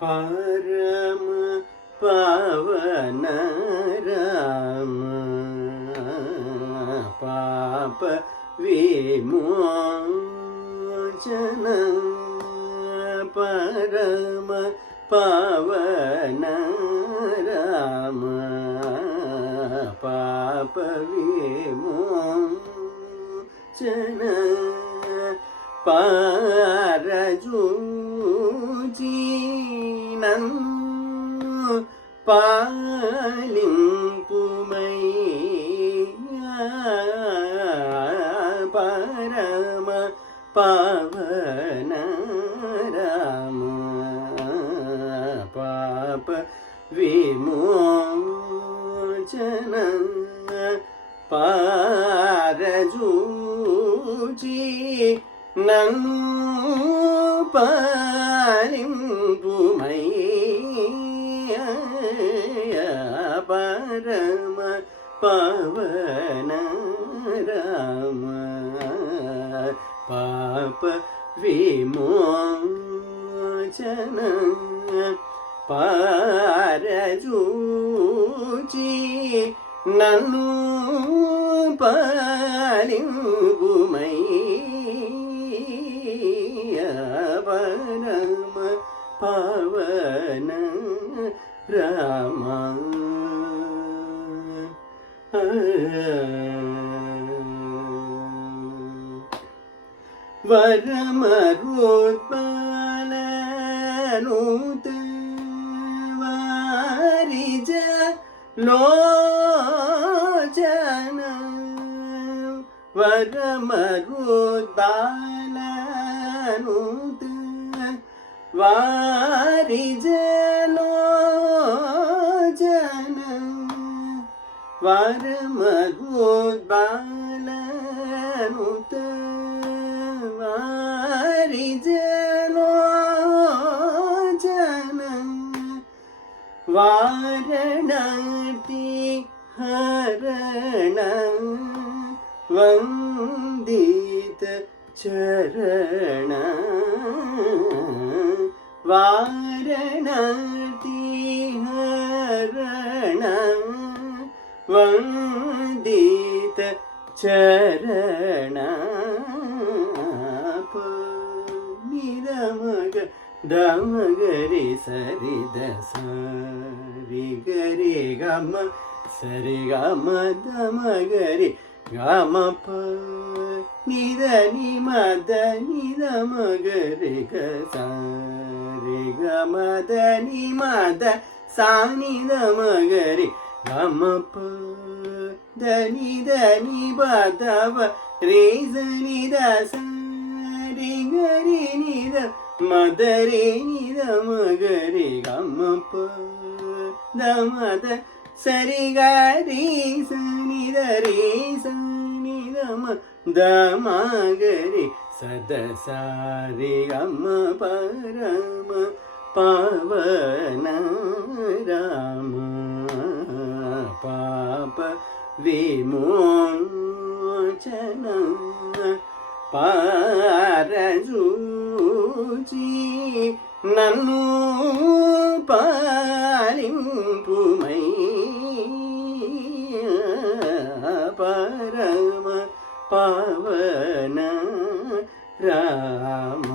परम पावन राम पाप विमोचन परम पावन राम पाप विमोचन పారజూచినన్ను పాలింపుమయ్యా పరమ పావన రామ పాప విమోచన పారజూచి నన్ను పాలింపుమయ్యా పరమ పవన రామ పాప విమోచన పారజూచి నన్ను పాలింపుమయ్యా పరమ పవన రామ వరమరుత్పలనుత వారిజ లోచన వరమరుత్పలనుత వారిజ లోచన వరమరుత్పలనుత వారిజ లోచన వారణాసి హరణ వందిత చరణ వారణాసి హరణ వందిత చరణ నిరమగ దమగరి సరి దరి గరి గమ సరి గమ దమగరి గమ ప నిద నిమద నిద మగరి గ సరి గమ ద నిమద సా నిద మగరి గమ ప దని దని బదవ రే సని ద సరి గరి నిద మదరే నిద మగరి గమ ప దమద సరి గరి సని ద రే సని దమ దమగరి సద సారి గమ పరమ పవన రామ పాప విమోచన పారజూచి నన్ను పాలింపుమయ్యా పరమ పవన రామ